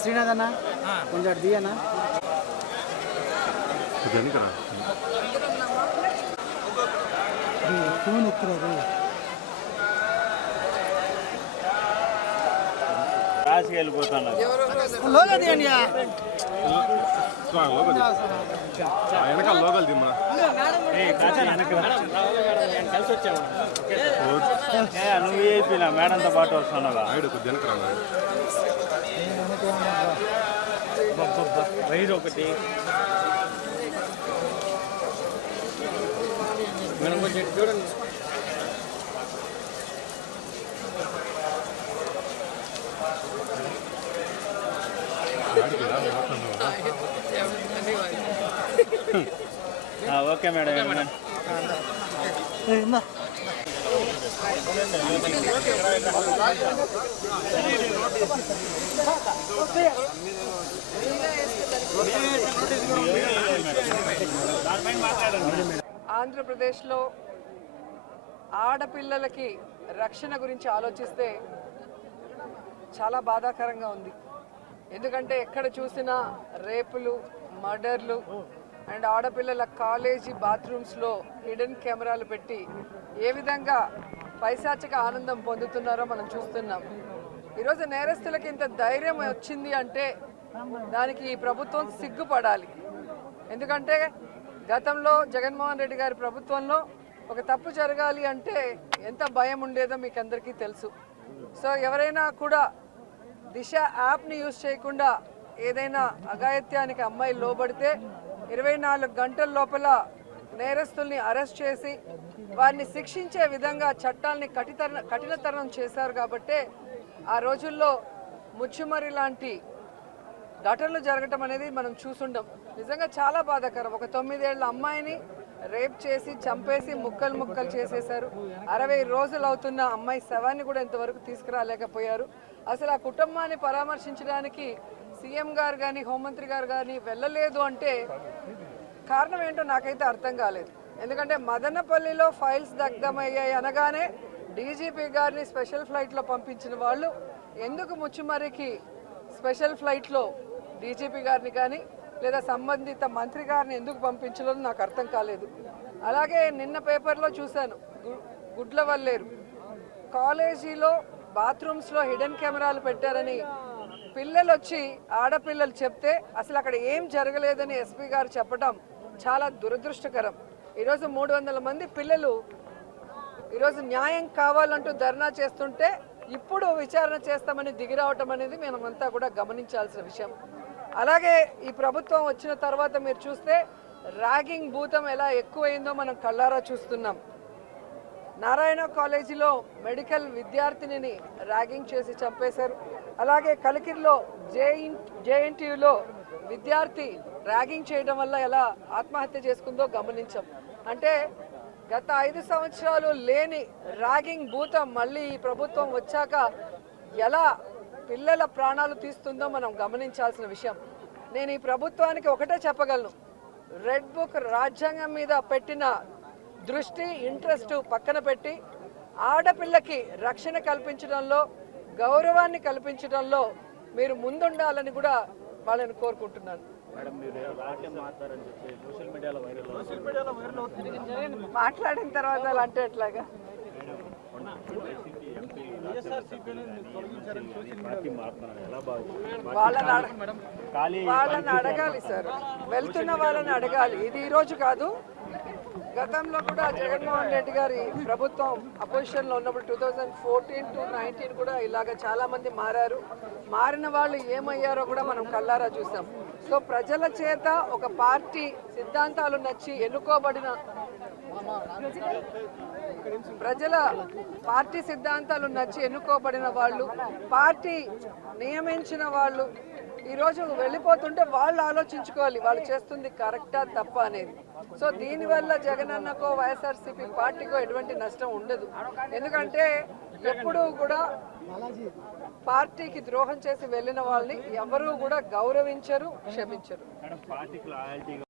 శ్రీనాథ్ అన్న కొంచెం ది అన్న ఫోన్ ఎత్తురాదు కాశీ వెళ్ళిపోతున్నారు వెనకాల లోకల్ దిమ్మా కలిసి వచ్చాము నువ్వు అయిపోయినా మేడంతో పాటు వస్తున్నావా వైర్ ఒకటి మనం కొంచెం చూడండి ఓకే మేడం ఆంధ్రప్రదేశ్లో ఆడపిల్లలకి రక్షణ గురించి ఆలోచిస్తే చాలా బాధాకరంగా ఉంది. ఎందుకంటే ఎక్కడ చూసినా రేపులు, మర్డర్లు అండ్ ఆడపిల్లల కాలేజీ బాత్రూమ్స్లో హిడెన్ కెమెరాలు పెట్టి ఏ విధంగా పైశాచిక ఆనందం పొందుతున్నారో మనం చూస్తున్నాం. ఈరోజు నేరస్తులకి ఇంత ధైర్యం వచ్చింది అంటే దానికి ఈ ప్రభుత్వం సిగ్గుపడాలి. ఎందుకంటే గతంలో జగన్మోహన్ రెడ్డి గారి ప్రభుత్వంలో ఒక తప్పు జరగాలి అంటే ఎంత భయం ఉండేదో మీకు అందరికీ తెలుసు. సో ఎవరైనా కూడా దిశ యాప్ని యూజ్ చేయకుండా ఏదైనా అఘాయిత్యానికి అమ్మాయి లోబడితే 24 గంటల లోపల నేరస్తుల్ని అరెస్ట్ చేసి వారిని శిక్షించే విధంగా చట్టాలని కఠినతరం చేశారు. కాబట్టే ఆ రోజుల్లో ముచ్చుమరి లాంటి ఘటనలు జరగటం అనేది మనం చూసుండం. నిజంగా చాలా బాధాకరం. ఒక 9 ఏళ్ల అమ్మాయిని రేప్ చేసి చంపేసి ముక్కలు ముక్కలు చేసేశారు. 60 రోజులు అవుతున్న అమ్మాయి శవాన్ని కూడా ఇంతవరకు తీసుకురాలేకపోయారు. అసలు ఆ కుటుంబాన్ని పరామర్శించడానికి సీఎం గారు కానీ హోంమంత్రి గారు కానీ వెళ్ళలేదు అంటే కారణం ఏంటో నాకైతే అర్థం కాలేదు. ఎందుకంటే మదనపల్లిలో ఫైల్స్ దగ్ధమయ్యాయి అనగానే డీజీపీ గారిని స్పెషల్ ఫ్లైట్లో పంపించిన వాళ్ళు ఎందుకు ముచ్చుమరికి స్పెషల్ ఫ్లైట్లో డీజీపీ గారిని కానీ లేదా సంబంధిత మంత్రి గారిని ఎందుకు పంపించలేదో నాకు అర్థం కాలేదు. అలాగే నిన్న పేపర్లో చూశాను, గుడ్లవల్లేరు కాలేజీలో బాత్రూమ్స్లో హిడెన్ కెమెరాలు పెట్టారని పిల్లలు వచ్చి ఆడపిల్లలు చెప్తే అసలు అక్కడ ఏం జరగలేదని ఎస్పీ గారు చెప్పడం చాలా దురదృష్టకరం. ఈరోజు 300 మంది పిల్లలు ఈరోజు న్యాయం కావాలంటూ ధర్నా చేస్తుంటే ఇప్పుడు విచారణ చేస్తామని దిగిరావటం అనేది మనమంతా కూడా గమనించాల్సిన విషయం. అలాగే ఈ ప్రభుత్వం వచ్చిన తర్వాత మీరు చూస్తే ర్యాగింగ్ భూతం ఎలా ఎక్కువైందో మనం కళ్ళారా చూస్తున్నాం. నారాయణ కాలేజీలో మెడికల్ విద్యార్థినిని ర్యాగింగ్ చేసి చంపేశారు. అలాగే కలికిరిలో జేఎన్టీయూలో విద్యార్థి ర్యాగింగ్ చేయడం వల్ల ఎలా ఆత్మహత్య చేసుకుందో గమనించాం. అంటే గత 5 సంవత్సరాలు లేని ర్యాగింగ్ భూతం మళ్ళీ ఈ ప్రభుత్వం వచ్చాక ఎలా పిల్లల ప్రాణాలు తీస్తుందో మనం గమనించాల్సిన విషయం. నేను ఈ ప్రభుత్వానికి ఒకటే చెప్పగలను, రెడ్ బుక్ రాజ్యాంగం మీద పెట్టిన దృష్టి ఇంట్రెస్ట్ పక్కన పెట్టి ఆడపిల్లకి రక్షణ కల్పించడంలో గౌరవాన్ని కల్పించడంలో మీరు ముందుండాలని కూడా వాళ్ళని కోరుకుంటున్నాను. మాట్లాడిన తర్వాత అలా అంటే ఎట్లాగా వాళ్ళని అడగాలి సార్, వెళ్తున్న వాళ్ళని అడగాలి. ఇది ఈరోజు కాదు, గతంలో కూడా జగన్మోహన్ రెడ్డి గారి ప్రభుత్వం అపోజిషన్లో ఉన్నప్పుడు 2014 to 19 కూడా ఇలాగ చాలామంది మారారు. మారిన వాళ్ళు ఏమయ్యారో కూడా మనం కళ్ళారా చూసాం. సో ప్రజల చేత ఒక పార్టీ సిద్ధాంతాలు నచ్చి ఎన్నుకోబడిన ప్రజల పార్టీ సిద్ధాంతాలు నచ్చి ఎన్నుకోబడిన వాళ్ళు, పార్టీ నియమించిన వాళ్ళు ఈరోజు వెళ్ళిపోతుంటే వాళ్ళు ఆలోచించుకోవాలి వాళ్ళు చేస్తుంది కరెక్టా తప్ప అనేది. సో దీనివల్ల జగనన్నకో వైఎస్ఆర్సీపీ పార్టీకో ఎటువంటి నష్టం ఉండదు. ఎందుకంటే ఎప్పుడూ కూడా పార్టీకి ద్రోహం చేసి వెళ్ళిన వాళ్ళని ఎవరూ కూడా గౌరవించరు, క్షమించరు. పార్టీకి లాయల్టీగా